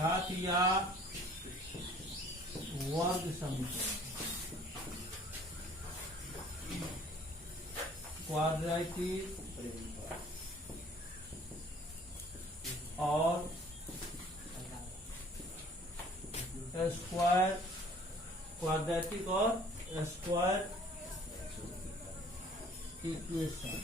द्विघात या वर्ग समीकरण, क्वाड्रेटिक और स्क्वायर, क्वाड्रेटिक और स्क्वायर इक्वेशन।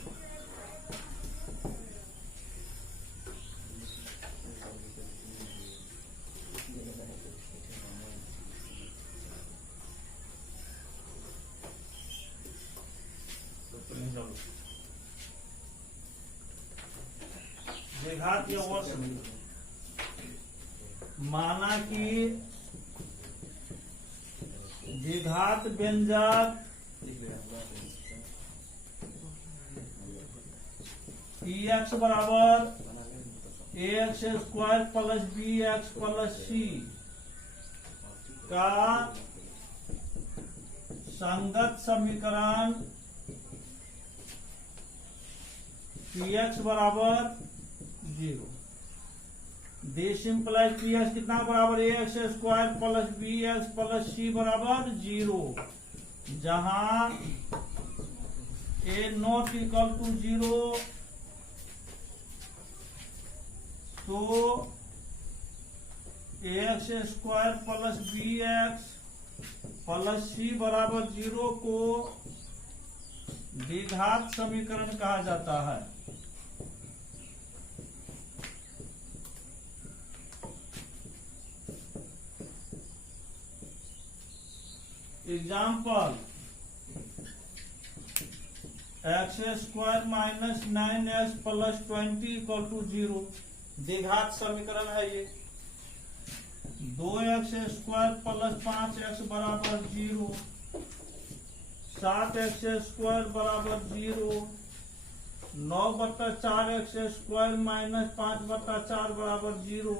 द्विघात या वर्ग समीकरण, माना कि द्विघात व्यंजक px बराबर ax square plus bx plus c का संगत समीकरण px बराबर 0। दिस इंप्लाइज px कितना बराबर ax square plus bx plus c बराबर 0, जहां a नॉट इक्वल टू 0 तो ax square plus bx plus c बराबर 0 को द्विघात समीकरण कहा जाता है। Example, x square minus 9x plus 20 equal to 0 द्विघात समीकरण है ये। 2x स्क्वायर प्लस 5x बराबर 0, 7x स्क्वायर बराबर 0, 9/4x स्क्वायर माइनस 5/4 बराबर 0,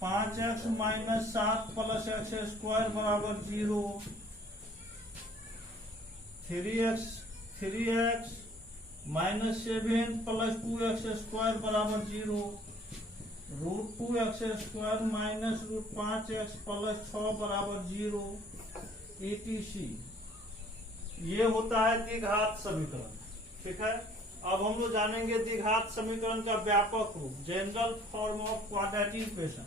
5x minus 7 plus x square बराबर 0, 3x minus 7 plus 2x square बराबर 0, √2x square minus √5x plus 6 बराबर 0, etc। ये होता है द्विघात समीकरण। ठीक है, अब हम लोग जानेंगे द्विघात समीकरण का व्यापक रूप, general form of quadratic equation.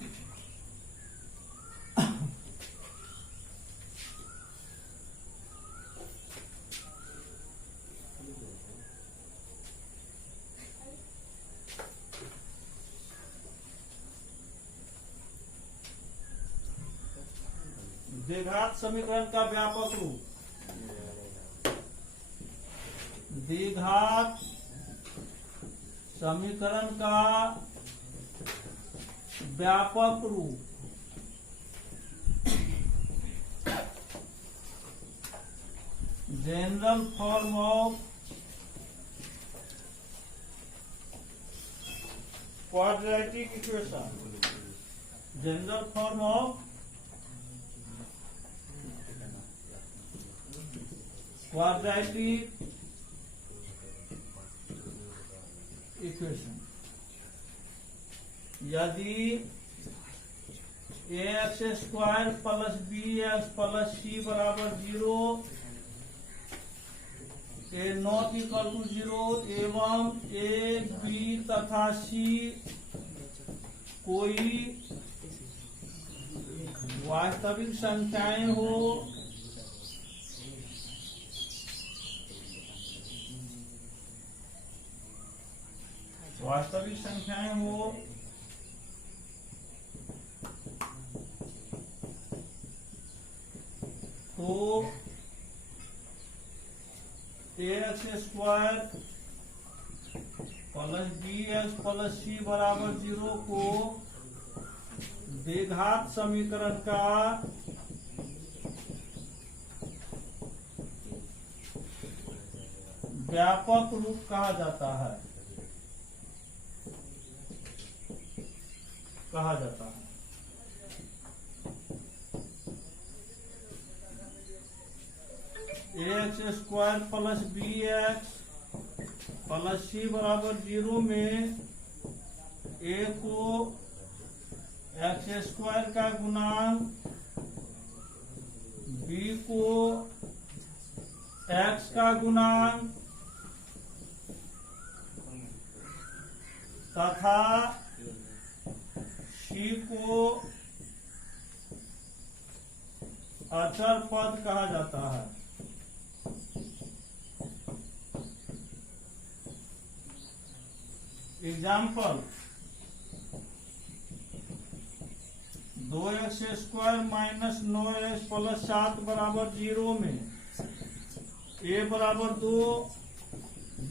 द्विघात समीकरण का व्यापक रूप, द्विघात समीकरण का व्यापक रूप, general form of quadratic equation, general form of quadratic equation. यदि ax square plus bx plus c बराबर 0, a नॉट इक्वल टू 0 एवं a b तथा c कोई वास्तविक संख्याएं हो, वास्तविक संख्याएं हो तो ax square plus bx plus c बराबर 0 को द्विघात समीकरण का व्यापक रूप कहा जाता है, ax square plus bx plus c बराबर 0 में ए को एक्स स्क्वायर का गुणांक, बी को एक्स का गुणांक तथा सी को अचर पद कहा जाता है। Example, 2x square minus 9x plus 7 बराबर 0 में a बराबर 2,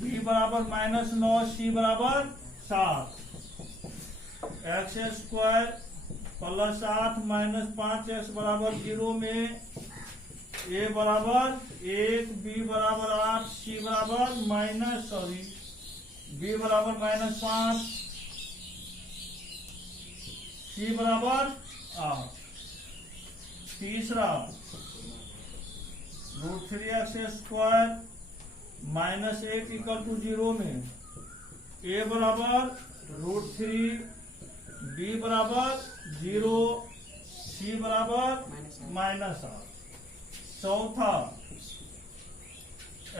b बराबर माइनस 9, c बराबर 7। X square plus 8 minus 5x बराबर 0 में a बराबर 1, b बराबर 8, c बराबर b बराबर माइनस 5, c बराबर 8। तीसरा, √3x square minus 8 equal to 0 में a बराबर √3, b बराबर 0, c बराबर माइनस 8। चौथा,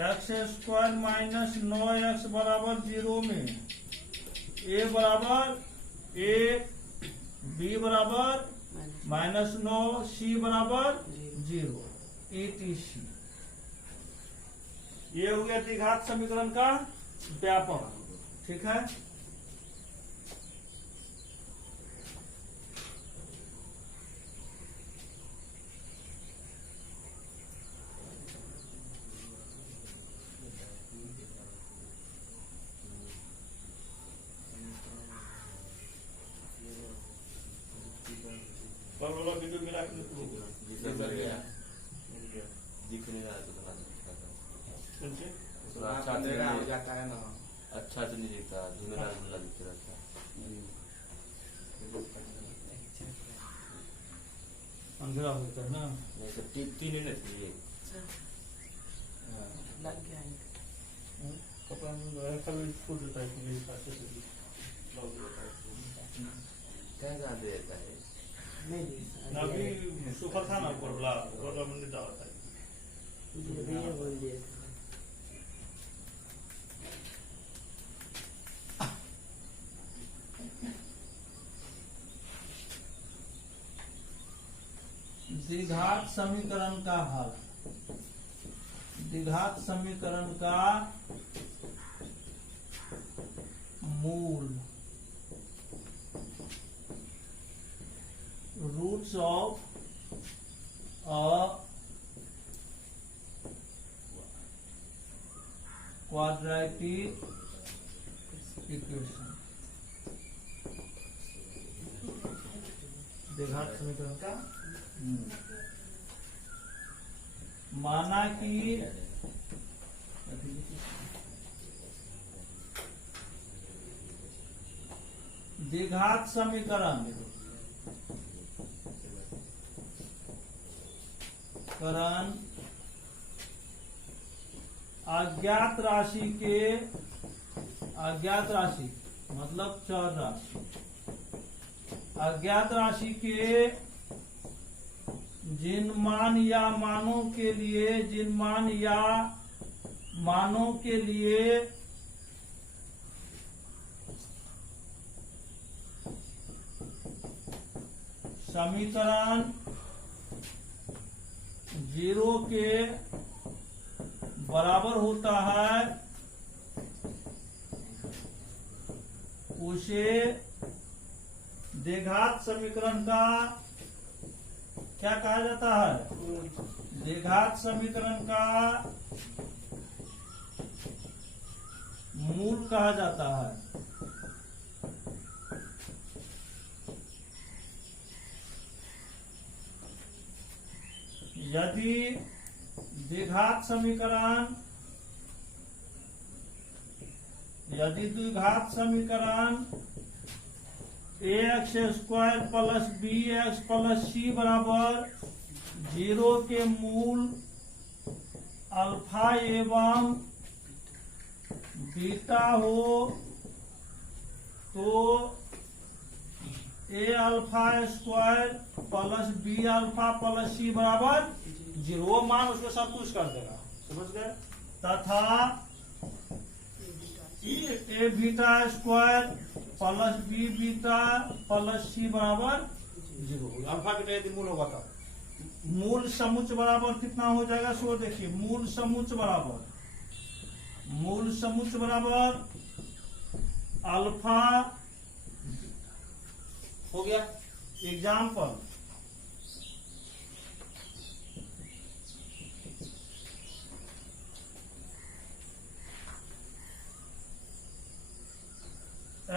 एक्स स्क्वायर माइनस 9x बराबर 0 में a बराबर 1, b बराबर माइनस 9, c बराबर 0 etc। ये हो गया द्विघात समीकरण का व्यापक। ठीक है, वीडियो मिला अच्छा तो नहीं दिखता, धुंधला धुंधला दिखता रहता। अंधेरा होता है ना, नहीं तो टिकती नहीं रहती है। लग गया है कपड़ा में कभी फूट देता है, कैसा देता है? नहीं अभी सुखा था ना कोरला में नहीं डालता है। मुझे भैया बोल दिया द्विघात समीकरण का हल। द्विघात समीकरण का मूल, रूट्स ऑफ क्वाड्रेटिक इक्वेशन। द्विघात समीकरण का माना कि द्विघात समीकरण अज्ञात राशि के, अज्ञात राशि मतलब चर राशि, अज्ञात राशि के जिन मान या मानों के लिए, जिन मान या मानों के लिए समीकरण 0 के बराबर होता है, उसे द्विघात समीकरण का क्या कहा जाता है? द्विघात समीकरण का मूल कहा जाता है। यदि द्विघात समीकरण, यदि द्विघात समीकरण ax square plus bx plus c बराबर 0 के मूल अल्फा एवं बीटा हो तो a alpha square plus b alpha plus c बराबर 0, मान उसको संतुष्ट कर देगा, समझ गए। तथा a beta square plus b beta plus c बराबर 0, अल्फा के यदि मूल होगा तब मूल समुच्च बराबर कितना हो जाएगा, सो देखिए मूल समुच्च बराबर अल्फा हो गया। Example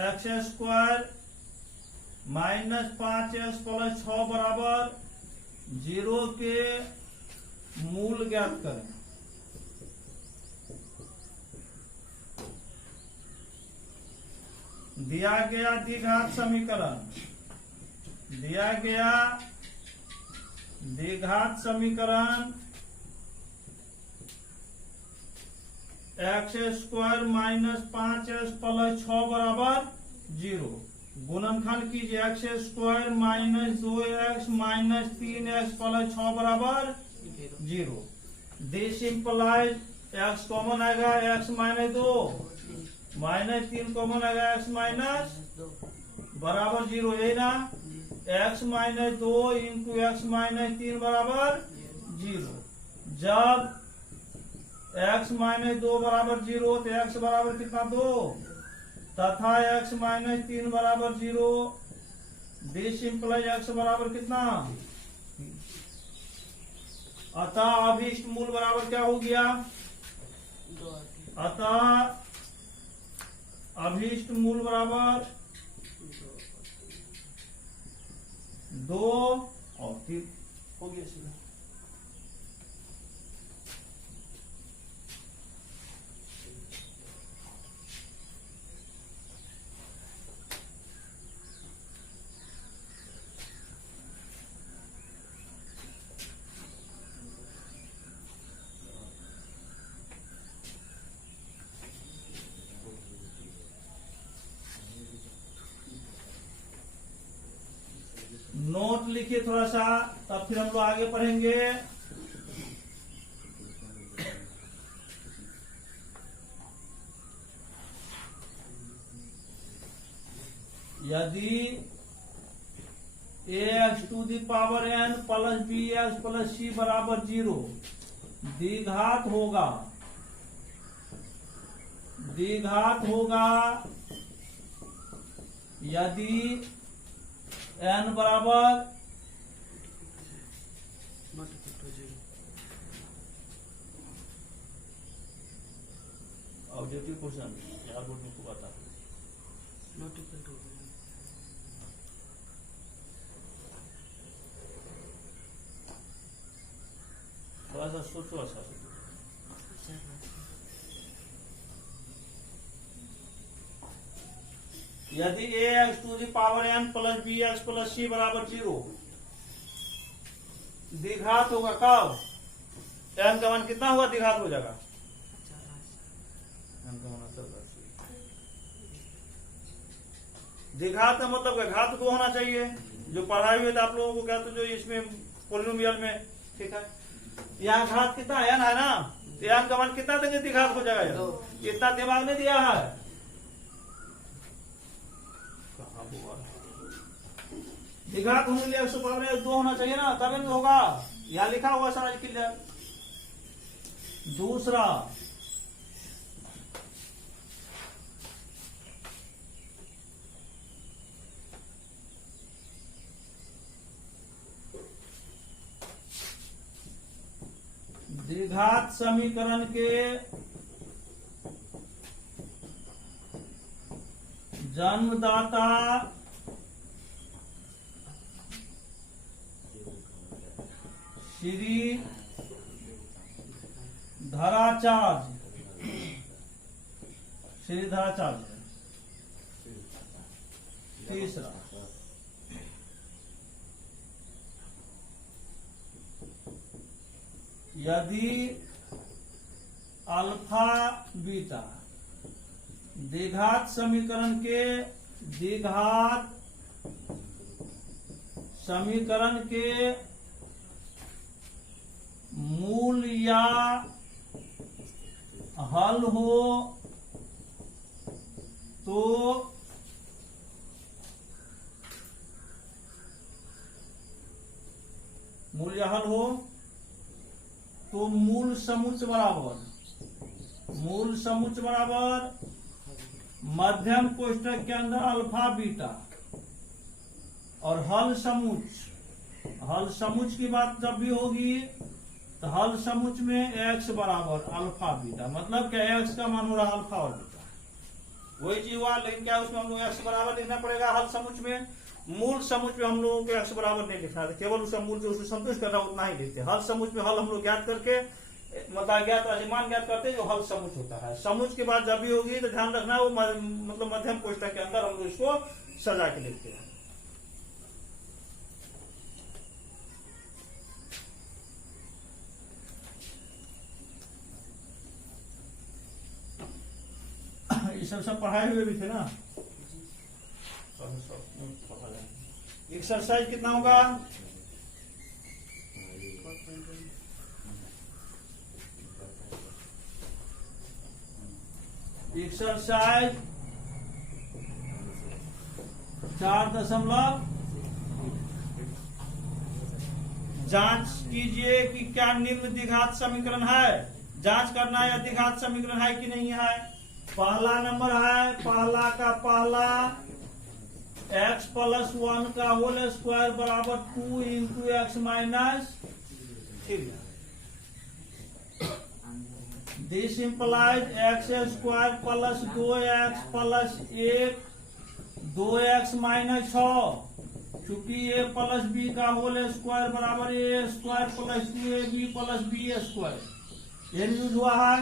x square minus 5x plus 6 बराबर 0 के मूल ज्ञात करें। दिया गया द्विघात समीकरण x square minus 5x plus 6 बराबर 0, गुणनखंड कीजिए x square minus 2x minus 3x plus 6 बराबर 0। दिस इंप्लाइज एक्स कॉमन आएगा, एक्स माइनस 2 माइनस 3 कॉमन आएगा, एक्स माइनस बराबर 0, है ना। X minus 2 into x minus 3 बराबर 0। जब एक्स माइनस 2 बराबर 0 तो एक्स बराबर कितना 2, तथा एक्स माइनस 3 बराबर 0। दिस इंप्लाइज एक्स बराबर कितना, अतः अभीष्ट मूल बराबर क्या हो गया, अतः अभीष्ट मूल बराबर 2 और 3 हो गया सीधा। नोट लिखिए थोड़ा सा, तब फिर हम लोग आगे पढ़ेंगे। यदि ax to the power n plus bx plus c बराबर 0 द्विघात होगा यदि n बराबर ऑब्जेक्टिव क्वेश्चन यहाँ बोर्ड में को बता, थोड़ा सा सोचो, अच्छा यदि ax to the power n plus bx plus c बराबर 0 द्विघात होगा, कब n का मान कितना हुआ द्विघात हो जाएगा, द्विघात का मतलब घात 2 होना चाहिए, जो पढ़ाई हुई था आप लोगों को, क्या तो जो इसमें पोलिनोमियल में, ठीक है। यहाँ घात कितना है ना, तो n का मान कितना देंगे द्विघात हो जाएगा, इतना दिमाग नहीं दिया है, द्विघात होने के लिए 100 होना चाहिए ना, तभी तो होगा, यहाँ लिखा हुआ सारा क्लियर। दूसरा द्विघात समीकरण के जन्मदाता श्री धराचार्य तीसरा यदि अल्फा बीटा द्विघात समीकरण के द्विघात समीकरण के मूल या हल हो तो मूल या हल हो तो मूल समुच्चय बराबर मध्यम कोष्ठक के अंदर अल्फा बीटा और हल समुच्चय की बात जब भी होगी तो हल समुच्चय में x बराबर अल्फा बीटा, मतलब क्या x का मान हो रहा अल्फा और बीटा, वही चीज हुआ। लेकिन क्या उसमें हम लोग x बराबर लिखना पड़ेगा हल समुच्चय में। मूल समुच्चय में हम लोगों को x बराबर नहीं लिखना था, केवल उसका मूल जो उसको संतुष्ट कर रहा उतना ही लिखते। हल समुच्चय में हल हम लोग ज्ञात करके मतलब ज्ञात राशिमान ज्ञात करते जो हल समुच्चय होता है। समुच्चय के बाद जब भी होगी तो ध्यान रखना वो मतलब मध्यम कोष्ठक के अंदर हम लोग इसको सजा के लिखते हैं। ये सब पढ़ाए हुए भी थे ना। एक्सरसाइज कितना होगा? एक्सरसाइज 4.। जांच कीजिए कि क्या निम्न द्विघात समीकरण है। जांच करना है या द्विघात समीकरण है कि नहीं है। पहला नंबर है, पहला का पहला x + 1 का होल स्क्वायर बराबर 2 × x - 3। This implies x² + 2x + 1 2x - 6। चूंकि a + b का होल स्क्वायर बराबर a² + 2ab + b²। ये यूज हुआ है।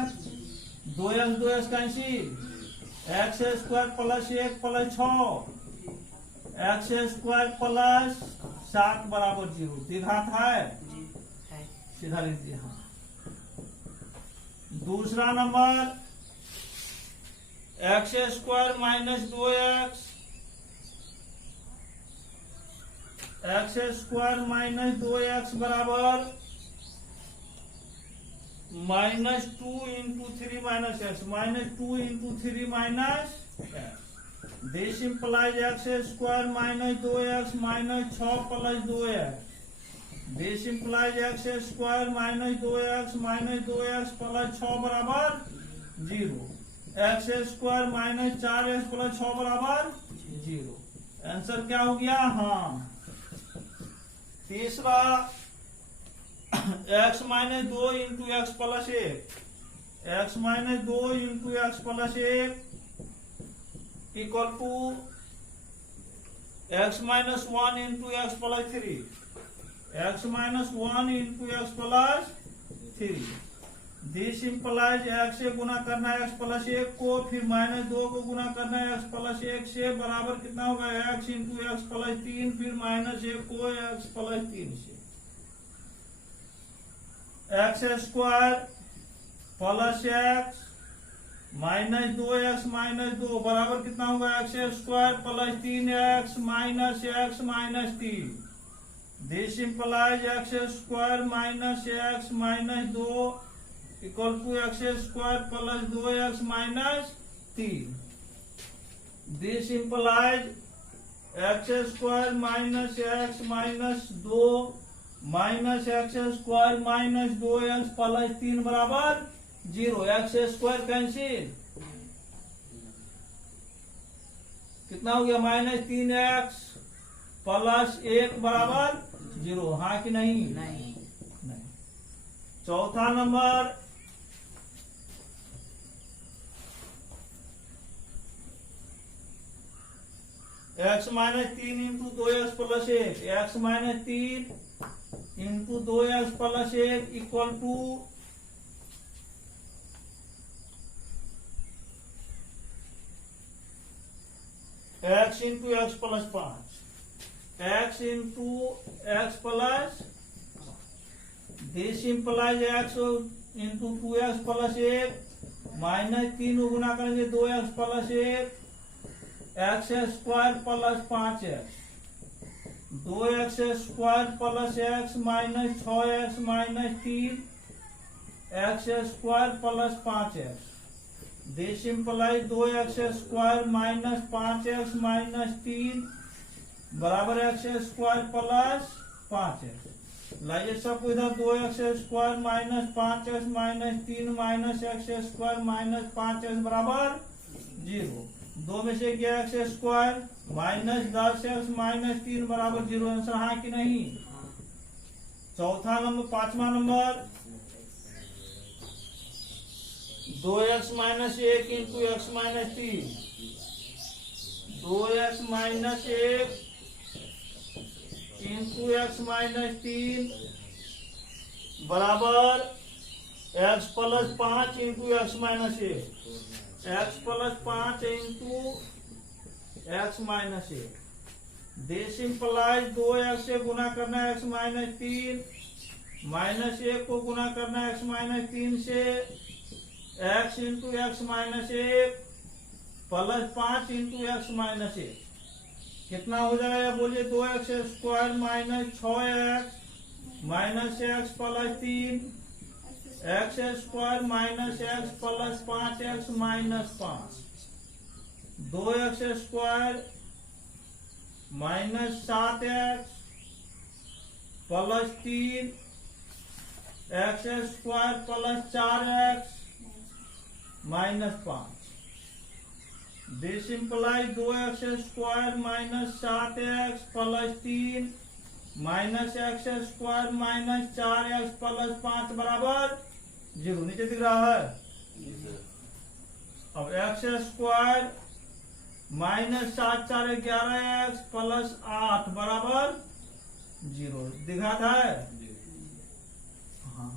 2x कैंसिल, x² + 1 + 6 x² + 7 बराबर 0। द्विघात है, सीधा लिख दिया। हाँ। दूसरा number x² - 2x x² - 2x बराबर -2 × 3 - x -2 × 3 - x। This implies x² - 2x - 6 + 2x। This implies x² - 2x - 2x + 6 बराबर 0। x² - 4x + 6 बराबर 0। आंसर क्या हो गया? हाँ। तीसरा x - 2 × x + 1 x - 2 × x + 1 equal to x - 1 × x + 3 x - 1 × x + 3। This implies x से गुना करना है x + 1 को, फिर -2 को गुना करना है x + 1 से, बराबर कितना होगा x × x + 3, फिर -1 को x + 3 से। x² + x -2x - 2 बराबर कितना होगा x² + 3x - x - 3। This implies x² - x - 2 equal to x² + 2x - 3। This implies x² - x - 2 x² - 2x + 3 बराबर 0। x² कैंसिल, कितना हो गया? -3x + 1 बराबर 0। हाँ कि नहीं? नहीं। चौथा number x - 3 × 2x + 1 x - 3 × 2x + 1 equal to x × x + 5 x × x + this implies x × 2x + 1 -3 को गुना करेंगे 2x + 1 x² + 5x 2x² plus x minus 6x minus 3 x² plus 5x। This implies 2x² minus 5x minus 3 बराबर x² plus 5x। लाइए सबको इधर 2x² minus 5x minus 3 minus x² minus 5x बराबर 0। दो में से गया x² माइनस 10x माइनस 3 बराबर 0। आंसर हाँ कि नहीं? चौथा नंबर, पांचवा number 2x minus 1 into x minus 3। 2x minus 1 into x minus 3 बराबर x plus 5 into x minus 1। x plus 5 into x minus 1। This implies 2x से गुना करना है x माइनस 3 माइनस 1 को गुना करना है x माइनस 3 से x into x minus 1 plus 5 into x minus 1 कितना हो जाएगा बोलिए? 2x² minus 6x minus x plus 3 x² minus x plus 5x minus 5। 2x² minus 7x plus 3 x² plus 4x minus 5। This implies 2x² minus 7x plus 3 minus x² minus 4x plus 5 बराबर 0। नीचे दिख रहा है। अब x² minus 7 4 11x plus 8 बराबर 0 दिखाता है। हाँ,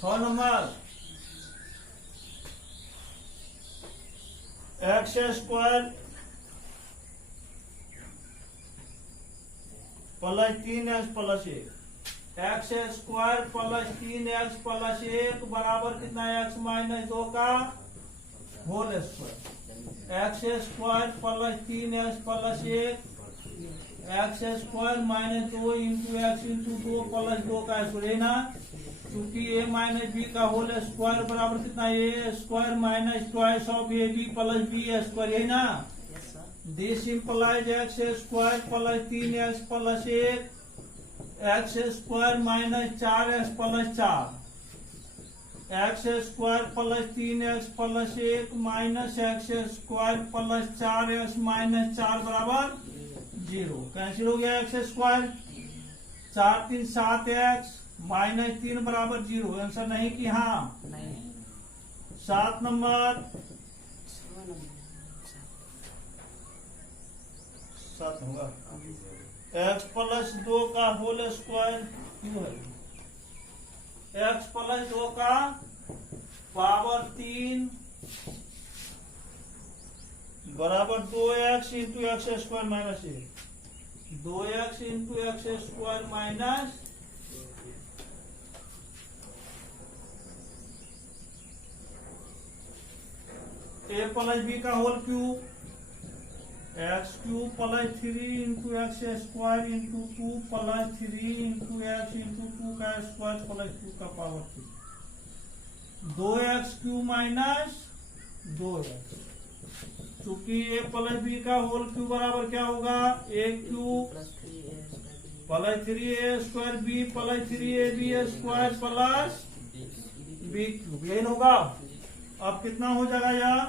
6 number x² plus 3x plus 1। x² plus 3x plus 1 बराबर कितना है? x माइनस 2 का whole square. x² plus 3x plus 1 x² minus 2 into x into 2 plus 2 का स्क्वायर ना, क्योंकि a माइनस बी का होल स्क्वायर बराबर कितना? a square minus twice of a b plus b square, यही ना। Yes, sir. This implies x² plus 3x plus 1 x² minus 4x plus 4 x² plus 3x plus 1 minus x² plus 4x minus 4 बराबर 0। Cancel हो गया x²। 4 3 7x minus 3 बराबर 0। Answer नहीं कि हाँ? नहीं। 7 नंबर 7 होगा। x प्लस 2 का होल स्क्वायर क्यों है? x प्लस 2 का पावर 3 बराबर 2x into x² minus 1। 2x into x² minus a plus b का whole cube x³ plus 3 into x² into 2 plus 3 into x into 2 का स्क्वायर प्लस 2 का power 3। 2x³ minus 2x, चूंकि a plus b का whole cube बराबर क्या होगा? a³ plus 3a² b plus 3ab² plus b³, यही होगा। अब कितना हो जाएगा यार?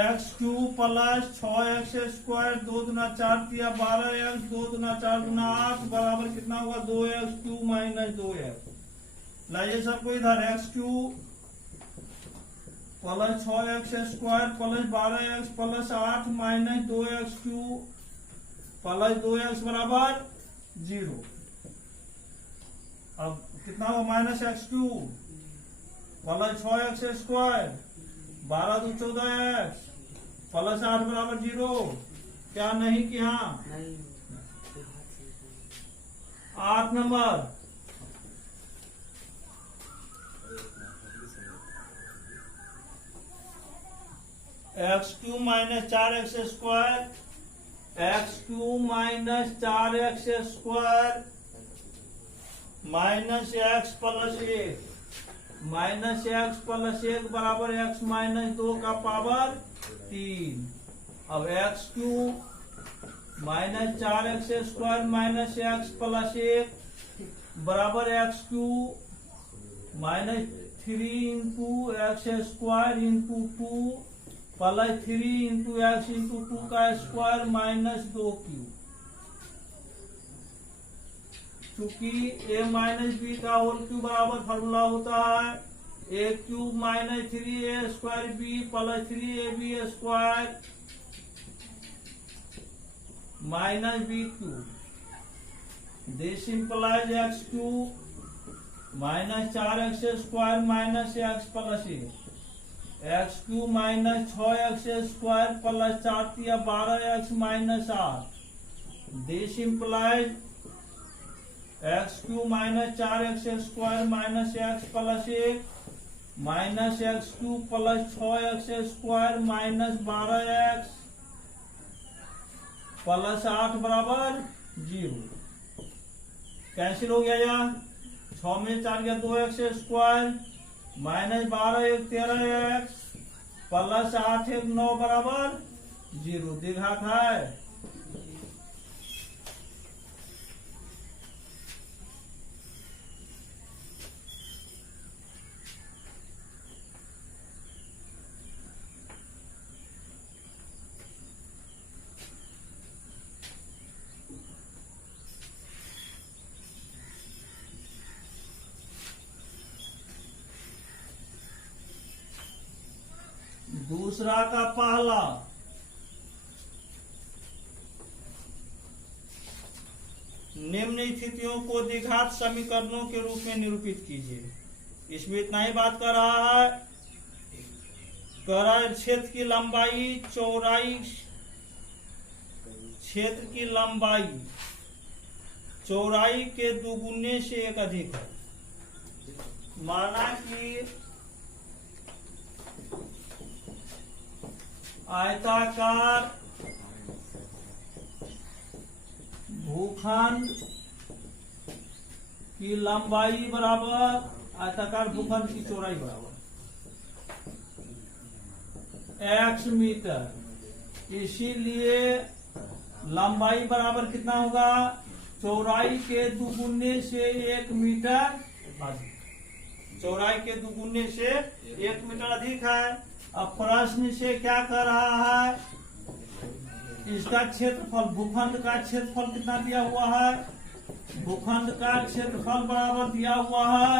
x³ प्लस 6x² 2 दूना 4 दिया 12x 2 दूना 4 दूना 8 बराबर कितना होगा? 2x³ minus 2x। लाइए सबको इधर x³ plus 6x square plus 12x plus 8 minus 2x cube plus 2x बराबर 0। अब कितना हुआ minus x cube plus 6x square 12 2 14x plus 8 बराबर 0। क्या नहीं कि हाँ? नहीं 8 number x cube minus 4x square x cube minus 4x square minus x plus 1 minus x plus 1 बराबर एक्स माइनस 2 का पावर 3। अब x cube minus 4x square minus x plus 1 बराबर x cube minus 3 into x square into 2 plus 3 into x into 2 का square minus 2 cube. चूंकि a minus b का whole cube बराबर formula होता है a cube minus 3a square b plus 3ab square minus b cube. This implies x cube minus 4x square minus x plus 1 x cube minus 6x square plus 4 या 12x minus 8। This implies x cube minus 4x square minus x plus 1 minus x Q plus 6x square minus 12x plus 8 बराबर 0। Cancel हो गया या 6 में 4 गया 2x square minus 12 1 13x plus 8 1 9 बराबर 0। द्विघात है दूसरा का पहला निम्न स्थितियों को द्विघात समीकरणों के रूप में निरूपित कीजिए। इसमें इतना ही बात कर रहा है। कह रहा है क्षेत्र की लंबाई चौड़ाई क्षेत्र की लंबाई चौड़ाई के दुगुने से एक अधिक है। माना कि आयताकार भूखंड की लंबाई बराबर आयताकार भूखंड की चौड़ाई बराबर x मीटर। इसीलिए लंबाई बराबर कितना होगा? चौड़ाई के दुगुने से 1 मीटर अधिक। चौड़ाई के दुगुने से 1 मीटर अधिक है। अब प्रश्न से क्या कर रहा है? इसका क्षेत्रफल भूखंड का क्षेत्रफल कितना दिया हुआ है? भूखंड का क्षेत्रफल बराबर दिया हुआ है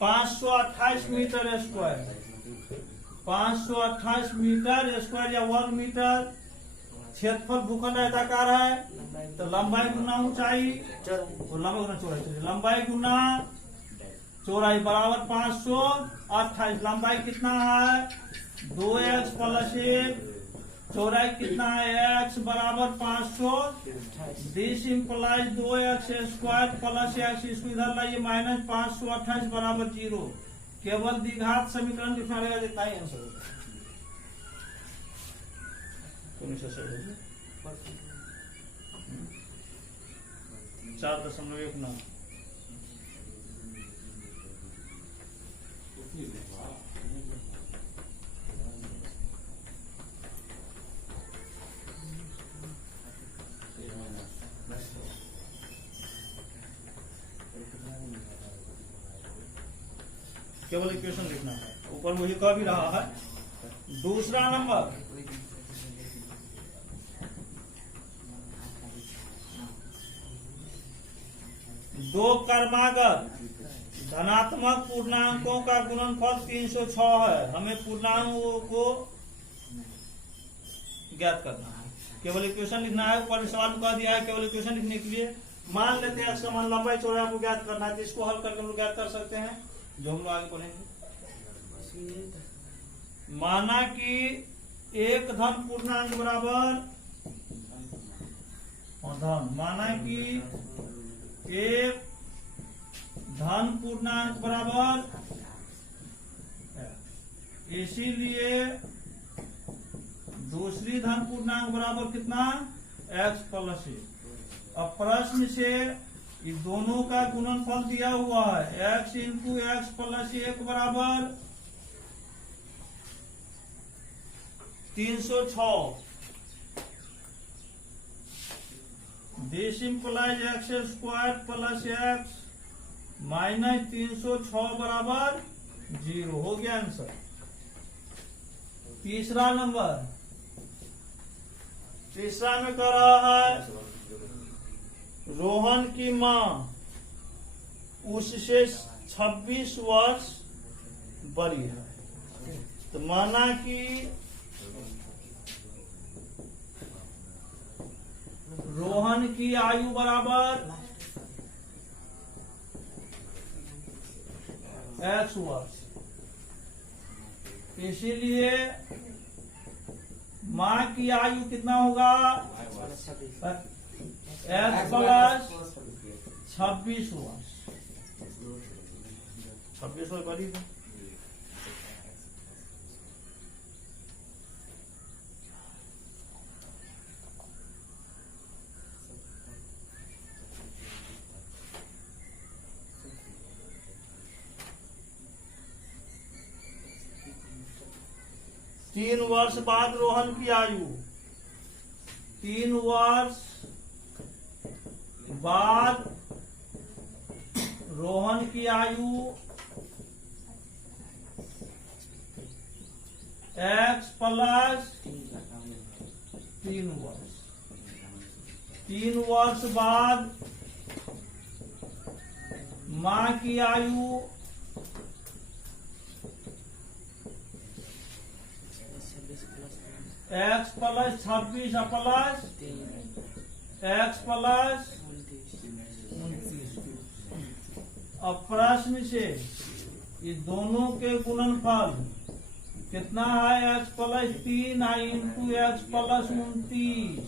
528 मीटर स्क्वायर। 528 मीटर स्क्वायर या वर्ग मीटर। क्षेत्रफल भूखंड आयताकार है तो लंबाई गुना ऊंचाई और लंबाई गुना चौड़ाई। लंबाई गुना चौड़ाई बराबर 528। लंबाई कितना है? 2x plus 1। चौड़ाई कितना है? x बराबर 500। This implies 2x square plus x। इसको इधर लाइए माइनस 528 बराबर 0। केवल द्विघात समीकरण लिखना रहेगा, जितना ही आंसर होगा। 4.19। केवल इक्वेशन लिखना है, ऊपर वही कह भी रहा है। दूसरा नंबर, दो कर्मागत धनात्मक पूर्णांकों का गुणनफल 306 है। हमें पूर्णांकों को ज्ञात करना है। केवल इक्वेशन लिखना है। ऊपर सवाल में कह दिया है केवल इक्वेशन लिखने के लिए। मान लेते हैं समान लंबाई चौड़ाई को ज्ञात करना है, तो इसको हल करके हम लोग ज्ञात कर सकते हैं, जो हम लोग आगे पढ़ेंगे। माना कि एक धन पूर्णांक बराबर माना कि एक धन पूर्णांक बराबर, इसीलिए दूसरी धन पूर्णांक बराबर कितना, x प्लस ए। अब प्रश्न से इन दोनों का गुणनफल दिया हुआ है, x इंटू एक्स प्लस एक बराबर 306। This implies x square plus x minus 306 बराबर 0। हो गया आंसर। तीसरा नंबर, तीसरा में कह रहा है रोहन की मां उससे 26 वर्ष बड़ी है। तो माना कि रोहन की आयु बराबर x वर्ष, इसीलिए माँ की आयु कितना होगा, x प्लस 26 वर्ष। 26 वर्ष बड़ी है। तीन वर्ष बाद रोहन की आयु, 3 वर्ष बाद रोहन की आयु x प्लस 3 वर्ष। 3 वर्ष बाद माँ की आयु x plus 26 plus x plus 29। अब प्रश्न से ये दोनों के गुणनफल कितना है, x plus 3 into x plus 29